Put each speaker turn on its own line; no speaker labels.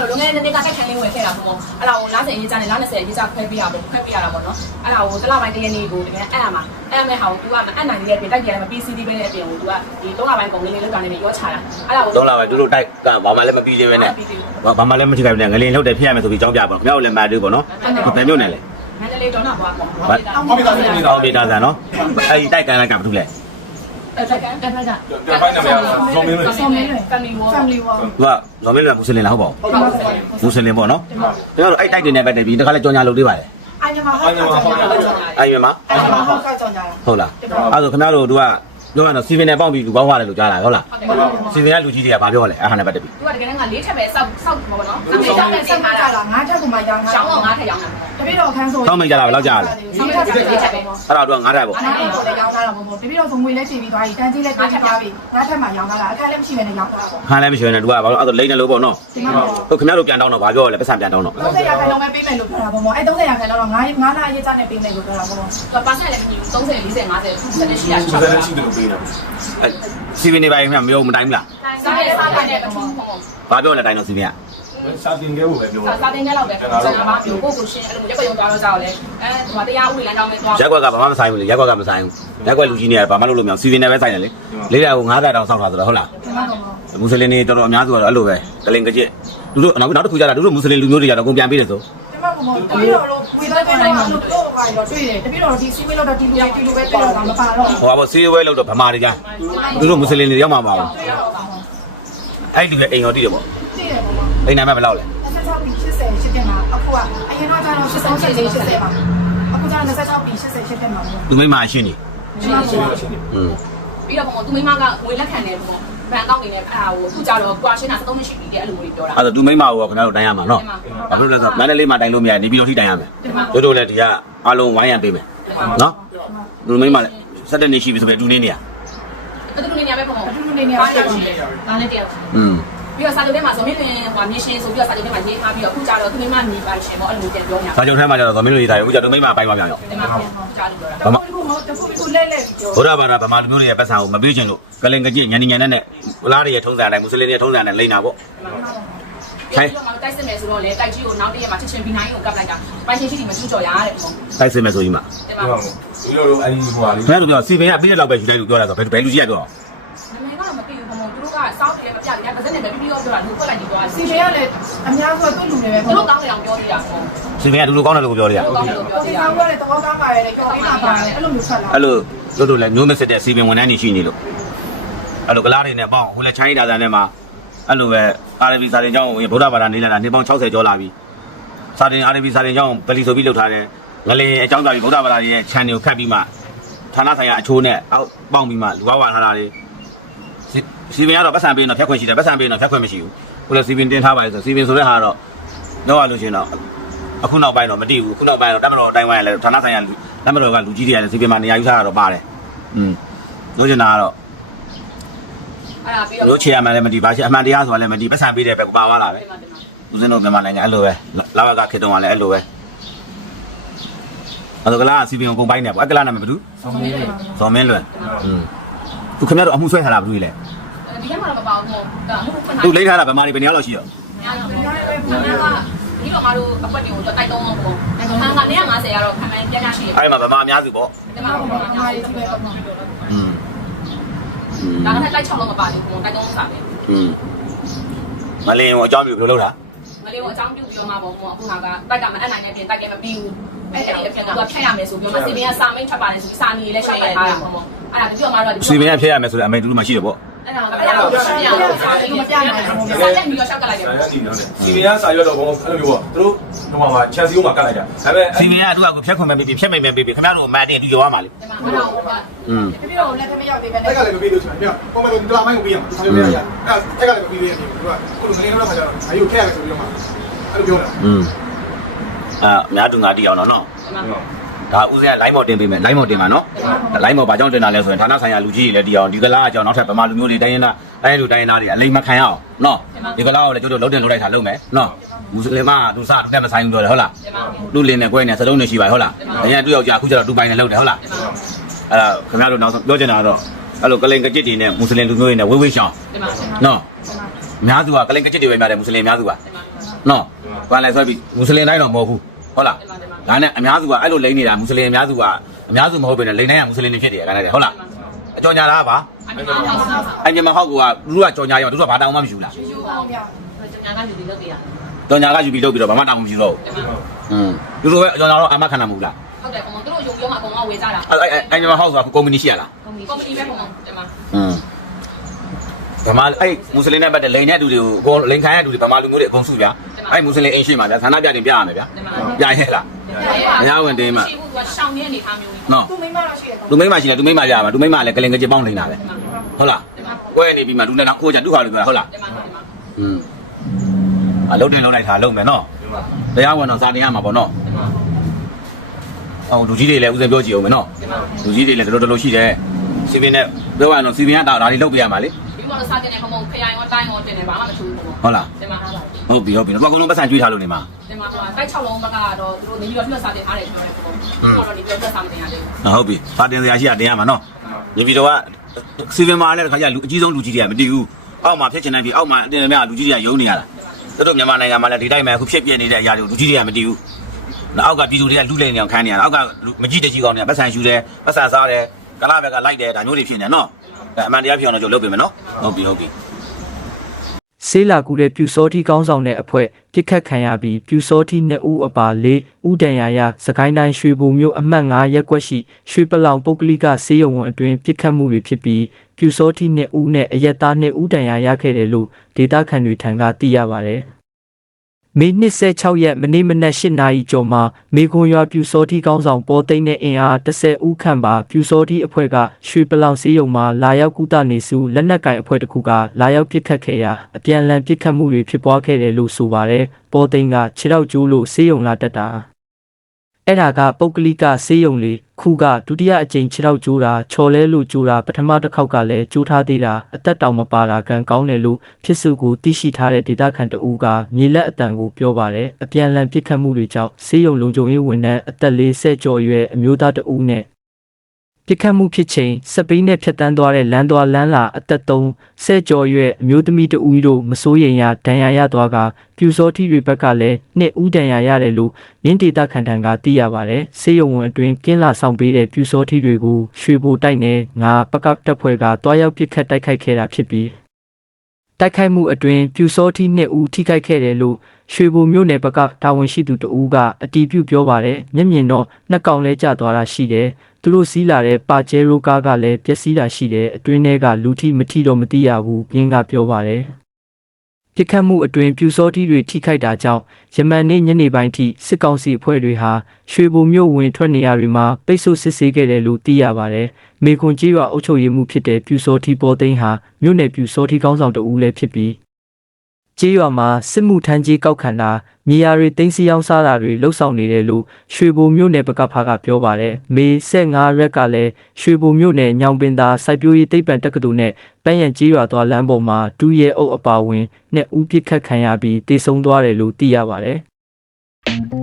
တို့လုံငယ်နေနေကတက်ခိုင်လေးဝယ်ခဲ့တာပေါ့အဲ့ဒါကိုလားစင်ရေးကြတယ်လား20ရေးကြခွဲပေးရပေါ့ခွဲပေးရတာပေါ့နော်အဲ့ဒါကိုတစ်လပိုင်းတစ်ရက်နေ့ကိုတကယ်အဲ့အမှာအဲ့အမဲ့ဟာကို तू ကမအနိုင်ရဲ့ပြင်တိုက်ကြတယ်မ PCD ပဲနဲ့အပြင်ကို तू ကဒီ3လပိုင်းကုန်လေးလေးလောက်တာနေပြီးရောချတာအဲ့ဒါကို
တော့လာပဲသူတို့တိုက်ကဘာမှလည်းမပြီးသေးပဲနဲ့ဘာမှလည်းမချိခိုင်ဘူးနဲ့ငလင်လှုပ်တယ်ဖြစ်ရမယ်ဆိုပြီးကြောင်းပြပါခင်ဗျားတို့လည်းမတူဘူးနော်ဘယ်မျိုးနဲ့လဲ
မန္တလေးဒေါနာဘွားပေါ့
ဟုတ်ပြီသားပြီသား
အောင်ဒေတာဆန်နော်အဲ့ဒီတိုက်ကန်လိုက်ကဘာတူလဲ
တက်ကန် တက်ဖက်က
ပြန်ပိုင်းနံပါတ်ဇော်မင်းလေး
ဆောင်းလေး family war
family war
သူကဇော်မင်းလွယ်မွ슬င်လားဟုတ်ပါဘူး
ဟုတ်ပါဘူး
မွ슬င်ပေါ့နော်ကျွန်တော်တို့အဲ့တိုက်တွေနဲ့ပတ်သက်ပြီးတခါလဲကြောင်ညာလုပ်သေးပါတယ်
အိုင်ညမဟုတ်ကကြောင်ကြတာ
အဲ့မြန်မာ
အိုင်ညမဟုတ်ကကြောင်ကြတာ
ဟုတ်လားအဲ့ဆိုခင်ဗျားတို့တို့က ပြောရတော့စီဗင်နဲ့ပေါင်းပြီးလူပေါင်းသွားတယ်လို့ကြားလာဟုတ်လားစီဗင်ကလူကြီးတွေကဘာပြောလဲအဲ့ဟာနဲ့ပတ်သက်ပြီး
သူကတကယ်တမ်းကလေးထက်ပဲစောက်စောက်ပေါ့နော်
ဒီကြောင်နဲ့ဆက်ကြတာငါးထက်ကမှရောင်း
ရှော
တာ
င်းတော့ငါးထက်ရောင်းတာ
တပည့်တော်ခန်းဆို
ဆောင်းမိတ်ကြတာဘယ်လောက်ကြားလဲ
ဆောင်းထက်ဆိုလေးထက်ပဲ
အဲ့ဒါတို့ကငါးတက်ပေါ့
ငါးထက်ကိုလည်းရောင်းတာပေါ့ပေါ့တပည့်တော်ဆိုငွေလည်းချိန်ပြီးသွားပြီတန်းကြီးလည်းပြင်ထားပြီငါးထက်မှရောင်းတာအခက်လည်းမရှိဘဲနဲ့ရောင်းတာပေါ့
ခန်းလည်းမရှိရင်လည်းတို့ကဘာလို့အဲ့ဒါလိမ့်နေလို့ပေါ့နော်
ဒီမှာပေါ့
ဟုတ်ခင်ဗျားတို့ပြန်တောင်းတော့ဘာပြောလဲပတ်စံပြန်တောင်းတော့
30ရာခိုင်နှုန်းပဲပေးမယ်လို့ပြောတာပေါ့ပေါ့အဲ30ရာခိုင်နှုန်းတော့ငါးငါးနာရေးချနဲ့ပေးမယ်လို့ပြောတာပေါ့ပေါ့
သူကပါစက်လည်းမယူ30 40 50 70ရှိတာ
သူလည်းရှိတယ်လို့ပေးတာ
အဲ့စီဗင်နေပါရင်ခင်ဗျာမပြောမတိုင်းဘူးလား
စားရစားတယ်ပထမပေါ့
ဘာပြောလဲတိုင်းတော့စီဗင်က
စာတင်ခဲ့ဖို့ပဲပြော
စားစားတင်ကြတော့ပဲကျွန်တော်မှပြောကိုကိုရှင်းအဲ့လိုရက်ွက်ရုံသွားတော့ကြောက်လဲအဲဒီမှာတရားဥပဒေလမ်းကြောင်းနဲ့သွား
ရက်ကွက်ကဘာမှမဆိုင်ဘူးလေရက်ကွက်ကမဆိုင်ဘူးရက်ကွက်လူကြီးနေရဘာမှလုပ်လို့မရဘူးစီဗင်နဲ့ပဲဆိုင်တယ်လေလေးတာကို90တောင်စောက်ထားဆိုတော့ဟုတ်လား
ဒီမှာပေါ့ပေါ့
မွတ်စလင်တွေတော်တော်အများစုကတော့အဲ့လိုပဲကလင်ကကြစ်သူတို့နောက်နောက်တစ်ခုကြတာသူတို့မွတ်စလင်လူမျိုးတွေကြတော့အကုန်ပြန်ပေးတယ်ဆို
ဒီမှာပေါ့ပေါ့တပည့်တော်လို့ဝေသားပြန်လိုက်လို့ တော့ပါတော့တွေ့တယ်တပည့်တော်ဒီစီဝေးလို့တော့ဒီလူဒီလူပဲတွေ့တော့တာမပါတော့
ဟိုပါဆေးဝဲလို့တော့ဗမာတွေကြသူတို့မွတ်စလင်တွေရောက်မှာပါဘူး
တွေ့တော့ပါပေါ့
အဲ့ဒီပဲအိမ်တော်တည်တယ်ပေါ့
သိတယ်ပေါ့ပေါ့
အိမ်နိုင်မဲ့ဘယ်လောက်လဲ
26ပြီး80ရှစ်တင်မှာအခုကအရင်တော့ကျတော့80 80 80ပါအခုကျတော့26ပြီး80ရှစ်တင်မှာပေါ့
သူမိမအရှင်းနေ
ဒီမှာပေါ့
อืม
ပြီးတော့ပေါ့သူမိမကငွေလက်ခံတယ်ပေါ့ဘန်ကောက်နေနဲ့အဲ့ဒါကိုအခုကြတော့ကွာရှင်းတာ73နှစ်ရှိပြီတဲ့အဲ့လိုမျိုးပြောတာ
အဲ့ဒါသူမိမကိုခင်ဗျားတို့တိုင်းရမှာနော်ဘာလို့လဲဆိုတော့မန္တလေးမှာတိုင်းလို့မရနေပြီးတော့ထိတိုင်းရမယ်တို့တို့လည်းဒီကအလုံးဝိုင်းရပေးမယ်နော်သူမိမလည်း7နှစ်ရှိပြီဆိုပဲအတူနေနေရ
အဲ့ဒါလူနေနေပဲပေါ့
အတူတူနေနေရ
ဘာ
ပါ
လဲ
ရှိ
ရှိ
တယ်
တယ်ဒါနဲ့တယောက်
อืม
ပြီးတော့စာချုပ်ထဲမှာဇော်မင်းလွင်ဟိုမြေရှင်ဆိုပြီးတော့စာချုပ်ထဲမှာရေးထားပြီးတော့အခုကြတော့သူမိမညီပါရှင်ပေါ့အဲ့လိုပြန်ပြောညာ
စာချုပ်ထဲမှာကျတော့သမင်းတို့ရေးထားတယ်အခုကျတော့မိမပိုင်းသွားပြန်ရော
ဒီမှာကြားလို့ပြောတာ
တခုခုတခုခုလဲလဲပြော
ဘုရားဘာသာဗမာလူမျိုးတွေရဲ့ပတ်စံကိုမပေးချင်လို့ကလင်ကကြည့်ညနေညနေနဲ့လားတွေရဲ့ထုံးစံတိုင်းမွတ်စလင်တွေရဲ့ထုံးစံတိုင်းလိမ့်တာပေါ့
ပြီးတော့မှတိုက်စစ်မယ်ဆိုတော့လေတိုက်ကြီးကိုနောက်တည့်ရက်မှာချက်ချင်းပြီးနိုင်ကိုကပ်လိုက်တာပိုင်ရှင်ရှိတီမချူကြော်ရတဲ့ပေါ့
တိုက်စစ်မဲ့ဆိုကြီးမှာ
ဒီ
ဒီ
မှာ
မှာဒီလိုလိုအဲ့ဒီဟိုဟာလေး
ခင်ဗျားတို့ပြောစီပင်ကပြီးတဲ့လောက်ပဲယူလိုက်လို့ပြောတာဆိုဘယ်ဘယ်လူကြီးကပြော
နာမည်ကတော့မသိဘူးဘုံသူ တို့ကစောင်းတယ်မပြတယ်ညပါစက်နဲ့ပဲပြီးပြီးတော့ပြောတာလူခွက်လိုက်ပြီးသွား
စီပေရလေအများစုသူ့လူတွေပဲ
သူ
ပေါ့
တို့ကောင်းတယ်အောင်ပြောသေးတာပေါ့
စီပင်ကလူလူကောင်းတယ်လို့ပြောရ
သူတို့ကောင်းတယ်လို့ပြော
ဒီ
သေးတာ
ကောင်ကလည်းတော့ကောင်းပါရဲ့ကြော်လေးပါပါတယ်အဲ့လိုမျိုးဆက်လာ
အဲ့လိုတို့တို့လည်းမျိုးမစစ်တဲ့စီပင်ဝန်ထမ်းတွေရှိနေလို့အဲ့လိုကလားတွေနဲ့ပေါ့ဟိုလည်းချိုင်းဒါသာနဲ့မှာအဲ့လိုပဲအာရဗီစာတင်ကျောင်းဝင်ဗုဒ္ဓဘာသာနေလာတာနေပေါင်း60ကျော်လာပြီစာတင်အာရဗီစာတင်ကျောင်းပလီဆိုပြီးလှုပ်ထားတယ်ငလင်အကြောင်းသားပြီးဗုဒ္ဓဘာသာရဲ့ channel ကိုခတ်ပြီးမှဌာနဆိုင်ရာအချိုးနဲ့အောက်ပေါင်းပြီးမှလူဝဝထားတာတွေ စီပင်ကတော့ပတ်စံပေးရင်တော့ဖြတ်ခွင့်ရှိတယ်ပတ်စံပေးရင်တော့ဖြတ်ခွင့်မရှိဘူးဟိုလည်းစီပင်တင်ထားပါလေဆိုစီပင်ဆိုတဲ့ဟာကတော့တော့ရလို့ရှင်တော့အခုနောက်ပိုင်းတော့မတည်ဘူးခုနောက်ပိုင်းတော့တမတော်အတိုင်းဝိုင်းရလဲဌာနဆိုင်ရာတမတော်ကလူကြီးတွေကလည်းစီပင်မှာနေရာယူထားတာတော့ပါတယ်อืมလို့ချင်တာကတော့
အဲ့ဒါပြီးတော့
တို့ချေရမှလည်းမတည်ပါချေအမှန်တရားဆိုတာလည်းမတည်ပတ်စံပေးတဲ့ဘက်ပါသွားတာပဲဦးဇင်းတို့မြန်မာနိုင်ငံအဲ့လိုပဲလာဝကခေတ္တကလည်းအဲ့လိုပဲအဲ့ဒါကလားစီပင်ကိုပုံပိုင်းနေပေါ့အကလားနာမည်ဘယ်သူ
ဆောင်းမင်းလေး
ဇော်မင်းလွင်อืมသူခင်ဗျားတို့အမှုဆွဲထားတာဘယ်သူလဲ
ဒီ ထဲမှာတော့မပါဘူးပေါ့ဒါမှုဖွင့်
သူလိမ့်ထားတာဗမာတွေဘယ်နေရာလောက်ရှိရော
များတော့ဒီတော့မတို့အပတ်တွေကိုတိုက်တော့မှာပေါ့အခန်းက150ရတော့ခမိုင်းပြန်ရရှိတယ်
အဲ့မှာဗမာအများစုပေါ့
ဒီမှာပေါ့
မာရီကြီးပဲပေါ့
อืมอืม
ဒါကလည်းတိုက်6လုံးမပါဘူးပေါ့တိုက်တော့စားပဲ
อืมမလင်းကိုအကြောင်းပြုဘယ်လိုလုပ်တာ
မလေးကိုအကြောင်းပြုပြီးတော့မှပေါ့ပေါ့အခုကတိုက်ကမအနိုင်နဲ့ပြင်တိုက်ကမပြီးဘူးအဲ့အဲ့ဒီအပြင်ကဖြတ်ရမယ်ဆိုပြီးတော့စီပင်ကစာမင်းထွက်ပါတယ်ဆိုပြီးစာမီလည်းရှောက်ပတ်ထားတာပေါ့အဲ့ဒါပြီးတော့မှတော့
စီပင်ကဖျက်ရမယ်ဆိုတဲ့အမေတူတူမှရှိတယ်ပေါ့
အဲ့ဒါ အဲ့ဒါကိုရှင်းပြအောင်စာမင်းမပြနိုင်ဘူးစာချက်ပြီးတော့ရှောက်ကလိုက်တယ်
စာရည်နေတယ်စီဗီယာစာရွက်တော့ဘုံအဲ့လိုမျိုးပေါ့သူတို့ဟိုမှာချန်စီယိုမှာကတ်လိုက်တာဒါပေမဲ့
စီပင်ကသူကကိုဖျက်ခွင့်မပေးပြီးဖျက်မိန်မပေးပြီးခင်ဗျားတို့အမှန်တင်ဒီကြောရမှာလေ
ဒီမှာအဲ့ဒါကိုက
อืม
တပည့်တော်လက်ထမရောက်သေးပဲ
တက်ကလည်းမပြီးလို့ဆိုရင်ပြပုံမှန်ကဒလာမိုင်းကိုပြီးရမှာဆောင်းရရအဲ့တက်ကလည်းမပြီးသေးဘူးသူကခုလိုငလေးတော့ခါကျတော့အယုတ်ခက်ရတယ်ဆိုပြီးတော့မှအဲ့လိုပြောတာ
อืมအာအများတူငါတီအောင်တော့နော်
ဒီမှာ
ဒါဦးစင်းက line မော်တင်ပေးမယ် line မော်တင်ပါနော် line မော်ဘာကြောင့်တင်တာလဲဆိုရင်ဌာနဆိုင်ရာလူကြီးတွေလည်းတီအောင်ဒီကလားအကြောင်းနောက်ထပ်ဗမာလူမျိုးတွေတိုင်းရင်းသား တိုင်းရင်းလူတိုင်းရင်းသားတွေအလိမ်မခံရအောင်နော်ဒီကလားကိုလည်းကျတို့လုံးတင်လုံးလိုက်တာလုပ်မယ်နော်မူစလင်မသူစားတစ်ခက်မဆိုင်ဘူးပြောတယ်ဟုတ်လား
ဒီမှာ
လူလင်းနဲ့ကွဲနဲ့စလုံးနဲ့ရှိပါဟုတ်လားအရင်တူယောက်ျားအခုကျတော့တူပိုင်နဲ့လုပ်တယ်ဟုတ်လားအဲ့ဒါခင်ဗျားတို့နောက်ဆုံးပြောချင်တာကတော့အဲ့လိုကလိန်ကကြစ်တွေနဲ့မွတ်စလင်လူမျိုးတွေနဲ့ဝေးဝေးရှောင်း
ဒီမှာ
နော်အများစုကကလိန်ကကြစ်တွေပဲများတယ်မွတ်စလင်အများစုကနော်ဘာလဲဆိုပြီးမွတ်စလင်တိုင်းတော့မဟုတ်ဘူးဟုတ်လား
တင်ပါတင်ပါ
ဒါနဲ့အများစုကအဲ့လိုလိမ့်နေတာမွတ်စလင်အများစုကအများစုမဟုတ်ပဲနဲ့လိမ့်တိုင်းကမွတ်စလင်တွေဖြစ်တယ်ကလည်းဟုတ်လားအကြောညာလားပါ
အမြင်မှာဟောက်စားပါ
အဲ့မြန်မာဟောက်ကကလူတို့ကကြောညာရောသူတို့ကဘာတောင်းမှမရှိဘူးလား
ယူပါအောင်ပြကျွန်တော်ကယူပြီးလုပ်ပြရ
ကြောညာကယူပြီးလုပ်ပြီးတော့ဘာမှတောင်းမှမရှိတော့ဘူး
တင်ပါ
อืมလူတို့ပဲကြောညာတော့အမခံနိုင်ဘူးလား
ဟုတ်တယ်ကောင်မတို့ယုံယုံမှာအကုန်လုံးဝေကြတာ
အဲ့အဲ့အဲ့မြန်မာဟောက်ဆိုတာကုမ္ပဏီရှိရလား
ကော်မတီပဲကောင်မတင်ပါ
อืมဗမာအဲ့မွတ်စလင်နဲ့ပတ်တဲ့လိန်တဲ့လူတွေကိုအကုန်လိန်ခံရတဲ့လူတွေဗမာလူမျိုးတွေအကုန်စုဗျာအဲ့မွတ်စလင်အိမ်ရှိမှာဗျာဌာနပြတင်ပြရမယ်ဗျာပြရဲလား မရဝင်သေးမှာ
ရှိဘူးကရှောင်းနေတဲ့အနေထားမျိုးလေး
နော်
သူမိမတော့ရှိတယ်
လူမိန်းမရှိလဲလူမိန်းမရမှာလူမိန်းမလည်းကလင်ကကြပေါင်းနေတာပဲဟုတ်လားကွဲနေပြီးမှလူနဲ့တော့ကိုကြဒုက္ခလို့ပြောဟုတ်လား
တင်ပါတင်ပါ
อืมအလုပ်တင်လုပ်လိုက်တာလုပ်မယ်နော်တရားဝင်တော့စာတင်ရမှာပေါ့နော်အော်လူကြီးတွေလည်းဥစဉ်ပြောကြည့်အောင်မယ်နော်လူကြီးတွေလည်းတော်တော်တော်ရှိတယ်စီပင်နဲ့ပြောရအောင်စီပင်ကဒါဒါတွေလုပ်ပြရမှာလေ
ဒီကတော့စားတင်တဲ့ကောင်မခရိုင်ရောတိုင်းရောတင်တယ်ဘာမှမထူးဘူးကောင်
ဟုတ်လား
တင်ပါဟာပါ
ဟုတ်ပြီဟုတ်ပြီတော့အကုန်လုံးပတ်စံကျွေးထားလို့နေမှာ
တင်ပါဟိုတိုက်6လုံးဘက်ကတော့သူတို့နေပြီးတော့ပြတ်စားတင်ထားတယ်ပြောတယ်ကောင်တော့ဒီပြောပြတ်စားမတင်ရသေးဘူး
ဟုတ်ပြီစာတင်စရာရှိတာတင်ရမှာနော်ညီပြီးတော့ကစီပင်မှာလည်းတစ်ခါကျလူအကြီးဆုံးလူကြီးတွေကမတည်ဘူးအောက်မှာဖြစ်ချင်တဲ့ပြီအောက်မှာအတင်တယ်များလူကြီးတွေကယုံနေရတာတို့တို့မြန်မာနိုင်ငံမှာလည်းဒီတိုင်းမှာအခုဖြစ်ပြနေတဲ့အရာတွေကိုလူကြီးတွေကမတည်ဘူး။နောက်အောက်ကပြည်သူတွေကလူလိမ်နေအောင်ခံနေရတာ။အောက်ကမကြည့်တကြီးကောင်းနေတာပတ်ဆံရှူတယ်ပတ်ဆံစားတယ်ကလာဘက်ကလိုက်တယ်ဒါမျိုးတွေဖြစ်နေနော်။ဒါ အမှန်တရားဖြစ်အောင်တော့ကြိုလုပ်ပေးမယ်နော်။ဟုတ်ပြီဟုတ်ပြီ
ဆေးလာကူတဲ့ပြူစောတိကောင်းဆောင်တဲ့အဖွဲ့ပြစ်ခတ်ခံရပြီးပြူစောတိနှစ်ဦးအပါလေးဦးတန်ရာရစကိုင်းတိုင်းရွှေဘုံမြို့အမှတ်9ရပ်ကွက်ရှိရွှေပလောင်ပုဂ္ဂလိကဆေးရုံဝန်အတွင်းပြစ်ခတ်မှုတွေဖြစ်ပြီးပြူစောတိနှစ်ဦးနဲ့အရက်သားနှစ်ဦးတန်ရာရခဲ့တယ်လို့ဒေတာခန်တွေထံကသိရပါတယ်။ မေ26ရက်မနေ့မနက်8နာရီကျော်မှာမေခွန်ရွာပြူစောတိကောင်းဆောင်ပေါ်သိန်းတဲ့အင်အား10ဦးခန့်ပါပြူစောတိအဖွဲ့ကရွှေပလောင်ဆေးရုံမှာလာရောက်ကုသနေစုလက်နက်ကင်အဖွဲ့တစ်ခုကလာရောက်ပစ်ခတ်ခဲ့ရာအပြန်အလှန်ပစ်ခတ်မှုတွေဖြစ်ပွားခဲ့တယ်လို့ဆိုပါတယ်ပေါ်သိန်းကခြေထောက်ကျိုးလို့ဆေးရုံလာတက်တာ အဲ့ဒါကပုဂ္ဂလိကဆေးရုံလေးခုကဒုတိယအကြိမ်ခြေထောက်ကျိုးတာချော်လဲလို့ကျိုးတာပထမတစ်ခေါက်ကလည်းကျိုးထားသေးတာအသက်တောင်မပါတာကံကောင်းတယ်လို့ဖြစ်စုကိုသိရှိထားတဲ့ဒေတာခန်တဦးကမြေလက်အတန်ကိုပြောပါတယ်အပြန်အလှန်ပစ်ခတ်မှုတွေကြောင့်ဆေးရုံလုံခြုံရေးဝန်ထမ်းအသက်40ကျော်အရွယ်အမျိုးသားတဦးနဲ့ ပြစ်ခတ်မှုဖြစ်ချိန်စပိန်နဲ့ဖြတ်တန်းသွားတဲ့လမ်းသွားလမ်းလာအသက်3ဆဲကျော်ရွယ်အမျိုးသမီးတဦးတို့မစိုးရိမ်ရဒဏ်ရာရသွားကပြူစောတိတွေဘက်ကလည်းနှစ်ဦးဒဏ်ရာရတယ်လို့ရင်းဒေတာခန်ထံကသိရပါတယ်ဆေးရုံဝန်အတွင်းကင်းလာဆောင်ပေးတဲ့ပြူစောတိတွေကိုရွှေဘိုတိုက်နယ်ငါပကောက်တပ်ဖွဲ့ကတွားရောက်ပစ်ခတ်တိုက်ခိုက်ခဲ့တာဖြစ်ပြီးတိုက်ခိုက်မှုအတွင်းပြူစောတိနှစ်ဦးထိခိုက်ခဲ့တယ်လို့ရွှေဘိုမြို့နယ်ဘက်ကတာဝန်ရှိသူတဦးကအတီးပြုပြောပါတယ်မျက်မြင်တော့နှစ်ကောင်လဲကျသွားတာရှိတယ် သူတို့စီးလာတဲ့ပါကျဲရိုကားကလည်းပျက်စီးတာရှိတယ်အတွင်းထဲကလူထိမထိတော့မသိရဘူးပြင်းကပြောပါတယ်ပြစ်ခတ်မှုအတွင်းပြူစောတိတွေထိခိုက်တာကြောင့်ယမန်နေ့ညနေပိုင်းထိစစ်ကောင်စီအဖွဲ့တွေဟာရွှေဘုံမြို့ဝင်ထွက်နေရတွေမှာပိတ်ဆို့စစ်ဆေးခဲ့တယ်လို့သိရပါတယ်မေခွန်ကြီးရွာအုပ်ချုပ်ရေးမှုဖြစ်တဲ့ပြူစောတိပေါ်သိန်းဟာမြို့နယ်ပြူစောတိကောင်းဆောင်တဦးလည်းဖြစ်ပြီး ကျေးရွာမှာစစ်မှုထမ်းကြီးကောက်ခံတာမြေယာတွေတင်းစီအောင်စားတာတွေလှုပ်ဆောင်နေတယ်လို့ရွှေဘိုမြို့နယ်ပကဖာကပြောပါတယ်။မေ15ရက်ကလည်းရွှေဘိုမြို့နယ်ညောင်ပင်သာစိုက်ပျိုးရေးတိတ်ပံတက္ကသိုလ်နဲ့ပန်းရံကျေးရွာသွားလမ်းပေါ်မှာဒူးရဲအုပ်အပါဝင်နဲ့ဦးပစ်ခတ်ခံရပြီးတေဆုံးသွားတယ်လို့သိရပါတယ်။